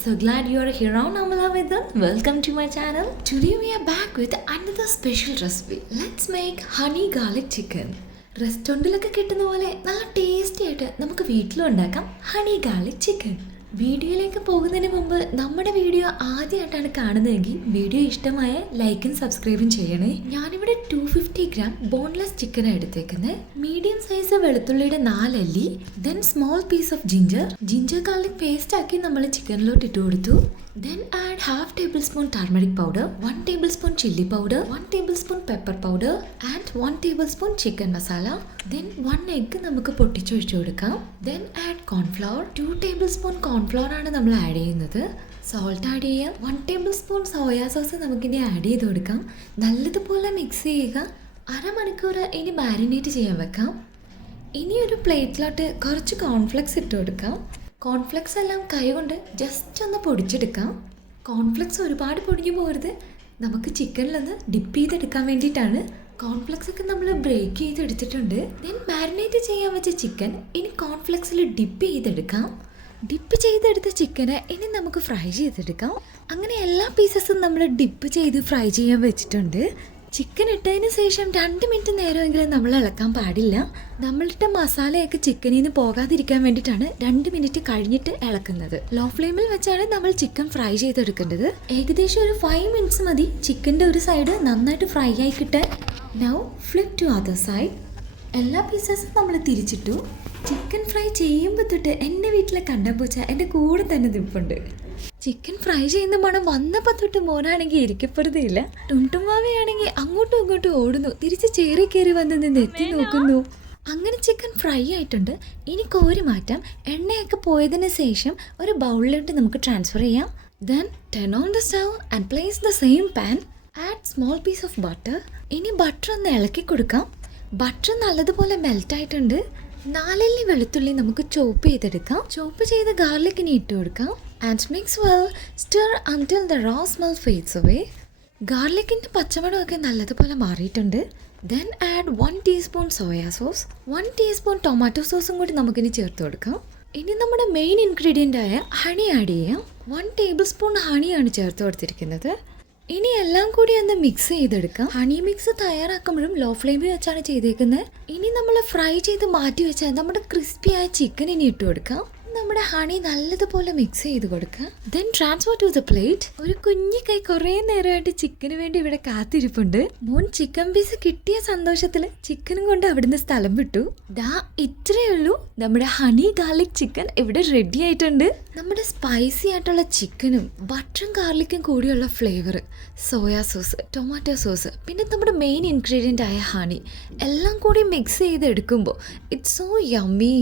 So glad you are here on Amala with them. Welcome to my channel. Today we are back with another special recipe. Let's make honey garlic chicken. റെസ്റ്റോറൻറ്റിലൊക്കെ കിട്ടുന്ന പോലെ നല്ല tasty ആയിട്ട് നമുക്ക് വീട്ടിലും ഉണ്ടാക്കാം honey garlic chicken. വീഡിയോയിലേക്ക് പോകുന്നതിന് മുമ്പ് നമ്മുടെ വീഡിയോ ആദ്യമായിട്ടാണ് കാണുന്നതെങ്കിൽ വീഡിയോ ഇഷ്ടമായ ലൈക്കും സബ്സ്ക്രൈബും ചെയ്യണേ. ഞാനിവിടെ 250 ഗ്രാം ബോൺലെസ് ചിക്കനാണ് എടുത്തേക്കുന്നത്. മീഡിയം സൈസ് വെളുത്തുള്ളിയുടെ 4 അല്ലി, then small piece of ginger garlic paste ആക്കി നമ്മൾ ചിക്കനിലോട്ട് ഇട്ട് കൊടുത്തു. Then add half tablespoon turmeric powder, 1 tablespoon chili powder, 1 tablespoon pepper powder and 1 tablespoon chicken masala. Then 1 egg നമുക്ക് പൊട്ടിച്ചൊഴിച്ചു കൊടുക്കാം. Then add corn flour, 2 tablespoon corn flour ആണ് നമ്മൾ add ചെയ്യുന്നത്. Salt add ചെയ്യാം. 1 tablespoon സോയാ സോസ് നമുക്കിനി add ചെയ്ത് കൊടുക്കാം. നല്ലതുപോലെ മിക്സ് ചെയ്യുക. അരമണിക്കൂർ ഇനി മാരിനേറ്റ് ചെയ്യാൻ വെക്കാം. ഇനി ഒരു പ്ലേറ്റിലോട്ട് കുറച്ച് കോൺഫ്ലെക്സ് ഇട്ട് കൊടുക്കാം. കോൺഫ്ലെക്സ് എല്ലാം കൈ കൊണ്ട് ജസ്റ്റ് ഒന്ന് പൊടിച്ചെടുക്കാം. കോൺഫ്ലെക്സ് ഒരുപാട് പൊടിഞ്ഞു പോകരുത്, നമുക്ക് ചിക്കനിലൊന്ന് ഡിപ്പ് ചെയ്തെടുക്കാൻ വേണ്ടിയിട്ടാണ്. കോൺഫ്ലെക്സ് ഒക്കെ നമ്മൾ ബ്രേക്ക് ചെയ്തെടുത്തിട്ടുണ്ട്. ദെൻ മാരിനേറ്റ് ചെയ്യാൻ വെച്ച ചിക്കൻ ഇനി കോൺഫ്ലെക്സിൽ ഡിപ്പ് ചെയ്തെടുക്കാം. ഡിപ്പ് ചെയ്തെടുത്ത ചിക്കനെ ഇനി നമുക്ക് ഫ്രൈ ചെയ്തെടുക്കാം. അങ്ങനെ എല്ലാ പീസസും നമ്മൾ ഡിപ്പ് ചെയ്ത് ഫ്രൈ ചെയ്യാൻ വെച്ചിട്ടുണ്ട്. ചിക്കൻ ഇട്ടതിന് ശേഷം 2 മിനിറ്റ് നേരമെങ്കിലും നമ്മൾ ഇളക്കാൻ പാടില്ല. നമ്മളിട്ട മസാലയൊക്കെ ചിക്കനിൽ നിന്ന് പോകാതിരിക്കാൻ വേണ്ടിയിട്ടാണ് 2 മിനിറ്റ് കഴിഞ്ഞിട്ട് ഇളക്കുന്നത്. ലോ ഫ്ലെയിമിൽ വെച്ചാണ് നമ്മൾ ചിക്കൻ ഫ്രൈ ചെയ്തെടുക്കേണ്ടത്. ഏകദേശം ഒരു 5 മിനിറ്റ്സ് മതി ചിക്കൻ്റെ ഒരു സൈഡ് നന്നായിട്ട് ഫ്രൈ ആയി കിട്ടാൻ. Now flip to other side. എല്ലാ പീസസും നമ്മൾ തിരിച്ചിട്ടു. ചിക്കൻ ഫ്രൈ ചെയ്യുമ്പോൾ തൊട്ട് എൻ്റെ വീട്ടിലെ കണ്ടംപൂച്ച എൻ്റെ കൂടെ തന്നെ നിൽപ്പുണ്ട്. ചിക്കൻ ഫ്രൈ ചെയ്യുന്ന മണം വന്നപ്പോൾ തൊട്ട് മോനാണെങ്കിൽ ഇരിക്കപ്പെടുത്തില്ല. ടുംടുമാവയാണെങ്കിൽ അങ്ങോട്ടും ഇങ്ങോട്ടും ഓടുന്നു, തിരിച്ച് ചേറി കയറി വന്ന് നിന്ന് എത്തി നോക്കുന്നു. അങ്ങനെ ചിക്കൻ ഫ്രൈ ആയിട്ടുണ്ട്. ഇനി കോരി മാറ്റാം. എണ്ണയൊക്കെ പോയതിന് ശേഷം ഒരു ബൗളിലോട്ട് നമുക്ക് ട്രാൻസ്ഫർ ചെയ്യാം. Then turn on the stove and place the same pan. Add small piece of butter. ഇനി ബട്ടർ ഒന്ന് ഇളക്കി കൊടുക്കാം. ബട്ടർ നല്ലതുപോലെ മെൽറ്റ് ആയിട്ടുണ്ട്. 4 അല്ലി വെളുത്തുള്ളി നമുക്ക് ചോപ്പ് ചെയ്തെടുക്കാം. ചോപ്പ് ചെയ്ത് ഗാർലിക്കിന് ഇട്ട് കൊടുക്കാം. And mix well, stir until the raw smell fades away. ഗാർലിക്കിൻ്റെ പച്ചമണമൊക്കെ നല്ലതുപോലെ മാറിയിട്ടുണ്ട്. Then add 1 teaspoon soya sauce, 1 teaspoon tomato സോസും കൂടി നമുക്കിനി ചേർത്ത് കൊടുക്കാം. ഇനി നമ്മുടെ മെയിൻ ഇൻഗ്രീഡിയൻ്റ് ആയ ഹണി ആഡ് ചെയ്യാം. 1 tablespoon ഹണിയാണ് ചേർത്ത് കൊടുത്തിരിക്കുന്നത്. ഇനി എല്ലാം കൂടി ഒന്ന് മിക്സ് ചെയ്തെടുക്കാം. ഹണി മിക്സ് തയ്യാറാക്കുമ്പോഴും ലോ ഫ്ലെയിമിൽ വെച്ചാണ് ചെയ്തേക്കുന്നത്. ഇനി നമ്മൾ ഫ്രൈ ചെയ്ത് മാറ്റി വെച്ചാൽ നമ്മുടെ ക്രിസ്പി ആയ ചിക്കൻ ഇനി ഇട്ട് കൊടുക്കാം. നമ്മുടെ ഹണി നല്ലതുപോലെ മിക്സ് ചെയ്ത് കൊടുക്കുക. Then transfer to the plate. ഒരു കുഞ്ഞി കൈ കുറേ നേരമായിട്ട് ചിക്കന് വേണ്ടി ഇവിടെ കാത്തിരിപ്പുണ്ട്. മോൻ ചിക്കൻ പീസ് കിട്ടിയ സന്തോഷത്തിൽ ചിക്കനും കൊണ്ട് അവിടുന്ന് സ്ഥലം വിട്ടു. ദാ ഇത്രയേ ഉള്ളൂ, നമ്മുടെ ഹണി ഗാർലിക് ചിക്കൻ ഇവിടെ റെഡി ആയിട്ടുണ്ട്. നമ്മുടെ സ്പൈസി ആയിട്ടുള്ള ചിക്കനും ബട്ടറും ഗാർലിക്കും കൂടിയുള്ള flavour, soya sauce, tomato sauce, പിന്നെ നമ്മുടെ മെയിൻ ഇൻഗ്രീഡിയൻ്റ് ആയ ഹണി എല്ലാം കൂടി മിക്സ് ചെയ്ത് എടുക്കുമ്പോൾ ഇറ്റ്സ് സോ യമ്മി.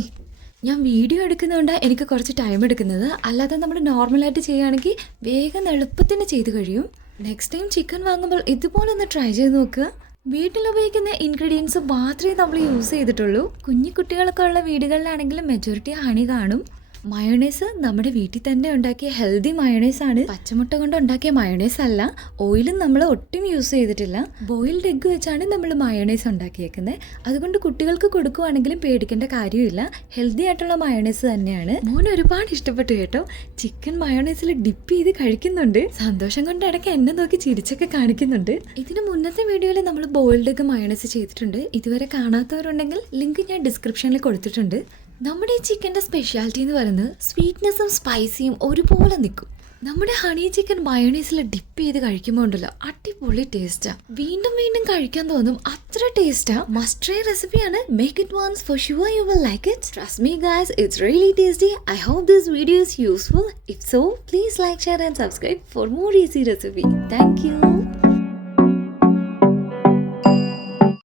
ഞാൻ വീഡിയോ എടുക്കുന്നതുകൊണ്ടാണ് എനിക്ക് കുറച്ച് ടൈം എടുക്കുന്നത്. അല്ലാതെ നമ്മൾ നോർമലായിട്ട് ചെയ്യുകയാണെങ്കിൽ വേഗം എളുപ്പത്തിന് ചെയ്ത് കഴിയും. നെക്സ്റ്റ് ടൈം ചിക്കൻ വാങ്ങുമ്പോൾ ഇതുപോലെ ഒന്ന് ട്രൈ ചെയ്ത് നോക്കുക. വീട്ടിൽ ഉപയോഗിക്കുന്ന ഇൻഗ്രീഡിയൻസ് മാത്രമേ നമ്മൾ യൂസ് ചെയ്തിട്ടുള്ളൂ. കുഞ്ഞു കുട്ടികളൊക്കെ ഉള്ള വീടുകളിലാണെങ്കിലും മെജോറിറ്റി ഹണി കാണും. മയോണൈസ് നമ്മുടെ വീട്ടിൽ തന്നെ ഉണ്ടാക്കിയ ഹെൽത്തി മയോണൈസ് ആണ്. പച്ചമുട്ട കൊണ്ട് ഉണ്ടാക്കിയ മയോണൈസ് അല്ല. ഓയിലും നമ്മൾ ഒട്ടും യൂസ് ചെയ്തിട്ടില്ല. ബോയിൽഡ് എഗ്ഗ് വെച്ചാണ് നമ്മൾ മയോണൈസ് ഉണ്ടാക്കിയേക്കുന്നത്. അതുകൊണ്ട് കുട്ടികൾക്ക് കൊടുക്കുവാണെങ്കിലും പേടിക്കേണ്ട കാര്യമില്ല. ഹെൽത്തി ആയിട്ടുള്ള മയോണൈസ് തന്നെയാണ്. മോൻ ഒരുപാട് ഇഷ്ടപ്പെട്ടു കേട്ടോ. ചിക്കൻ മയോണൈസിൽ ഡിപ്പ് ചെയ്ത് കഴിക്കുന്നുണ്ട്. സന്തോഷം കൊണ്ട് ഇടയ്ക്ക് എന്നെ നോക്കി ചിരിച്ചൊക്കെ കാണിക്കുന്നുണ്ട്. ഇതിന് മുന്നത്തെ വീഡിയോയിൽ നമ്മൾ ബോയിൽഡ് എഗ്ഗ് മയോണൈസ് ചെയ്തിട്ടുണ്ട്. ഇതുവരെ കാണാത്തവരുണ്ടെങ്കിൽ ലിങ്ക് ഞാൻ ഡിസ്ക്രിപ്ഷനിൽ കൊടുത്തിട്ടുണ്ട്. നമ്മുടെ ഈ ചിക്കൻ്റെ സ്പെഷ്യാലിറ്റി എന്ന് പറയുന്നത് സ്വീറ്റ്നെസ്സും സ്പൈസിയും ഒരുപോലെ നിൽക്കും. നമ്മുടെ ഹണി ചിക്കൻ മയോണൈസിൽ ഡിപ്പ് ചെയ്ത് കഴിക്കുമ്പോൾ ഉണ്ടല്ലോ അടിപൊളി ടേസ്റ്റാ. വീണ്ടും വീണ്ടും കഴിക്കാൻ തോന്നും, അത്ര ടേസ്റ്റാ. മസ്റ്റ് ട്രൈ റെസിപ്പിയാണ്. Make it once, for sure you will like it. Trust me guys, it's really tasty. I hope this video is useful. If so, please like, share and subscribe for more easy recipe. Thank you.